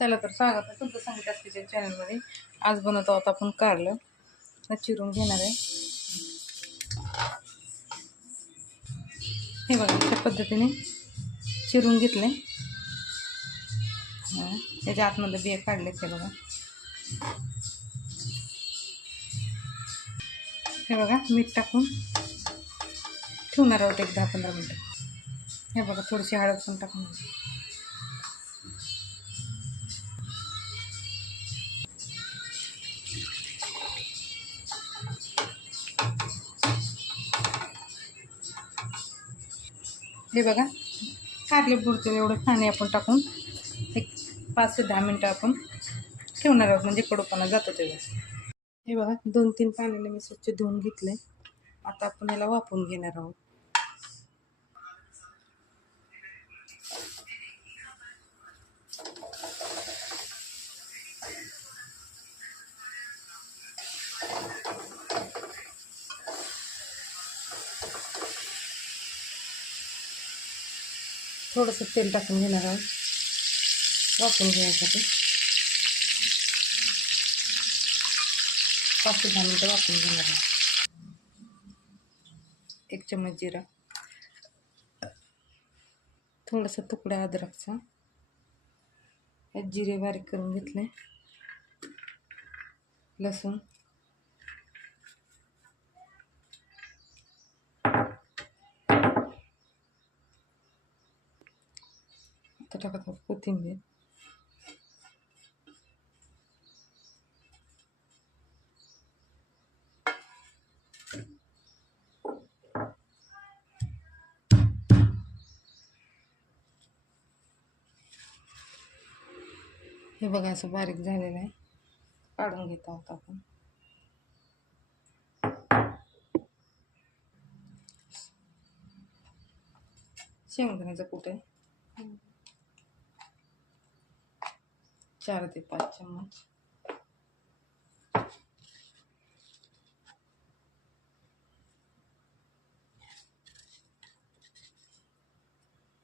चला तर स्वागत आहे तुमचं संगीत असतेच्या चॅनलमध्ये आज बनवतो आता आपण कारलं. चिरून घेणार आहे. हे बघा अशा पद्धतीने चिरून घेतले. त्याच्या आतमधलं बिया काढले ते बघा. हे बघा मीठ टाकून ठेवणार आहोत एक दहा पंधरा मिनटं. हे बघा थोडीशी हळद पण टाकून. हे बघा. कारले पुरते एवढं पाणी आपण टाकून. एक पाच ते दहा मिनटं आपण ठेवणार आहोत. म्हणजे कडूपणा जातो तेव्हा. हे बघा दोन तीन पाण्याने मी स्वच्छ धुवून आहे आता आपण याला वापरून घेणार आहोत. थोडंसं तेल टाकून घेणार आहोत. वापरून घेण्यासाठी. पाच ते दहा मिनटं वापरून घेणार आहोत. एक चम्मच जिरा. थोडासा तुकडा अद्रकचा. यात जिरे बारीक करून घेतले. लसूण. आता टाकत आहोत कोथिंबीर हे बघा असं बारीक झालेलं आहे काढून घेत आहोत आपण शेंगदाण्याचं कुठे चार ते पाच चम्मच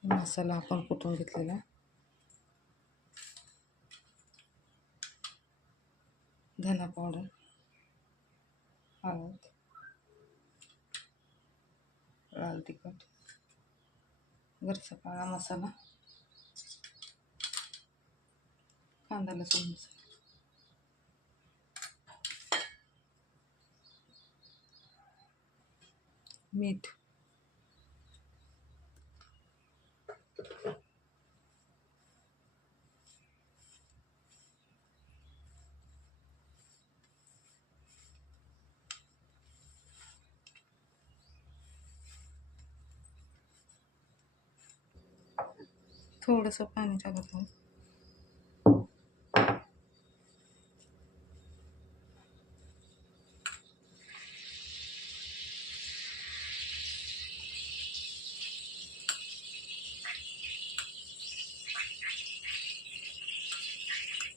मसाला आपण कुटून घेतलेला धना पावडर हळद लाल तिखट घरचा काळा मसाला कांदा लसूण मसाला मीठ थोडंसं पाणी टाकतो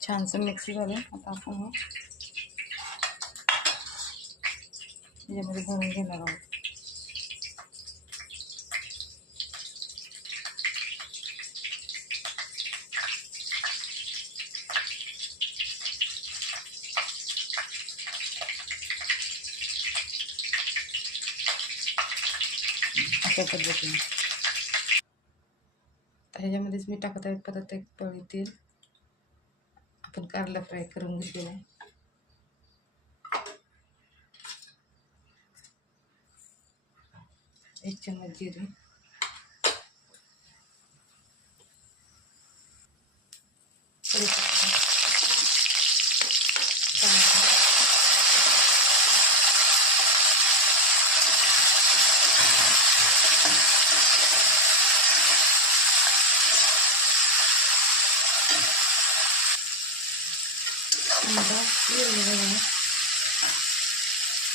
छानसं मिक्स झालं आता आपण याच्यामध्ये भरून घेणार आहोत अशा पद्धतीने तर ह्याच्यामध्येच मी टाकत आहे परत एक पळी तेल आपण कारला फ्राय करून घेतलेला आहे. याच्यामध्ये जिरे टमाटर हिरवे बघा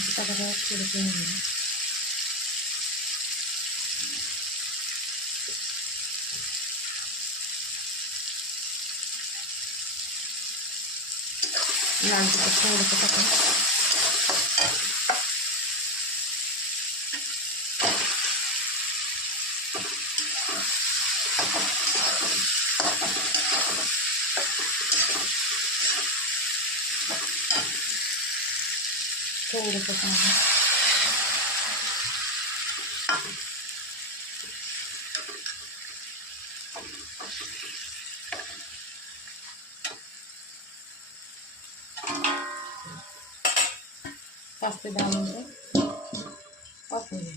टाकायचं थोडंसं हिंग. लाल तिखट थोडंसं पाणी. पाच ते दहा मिनटं वाफवून घ्या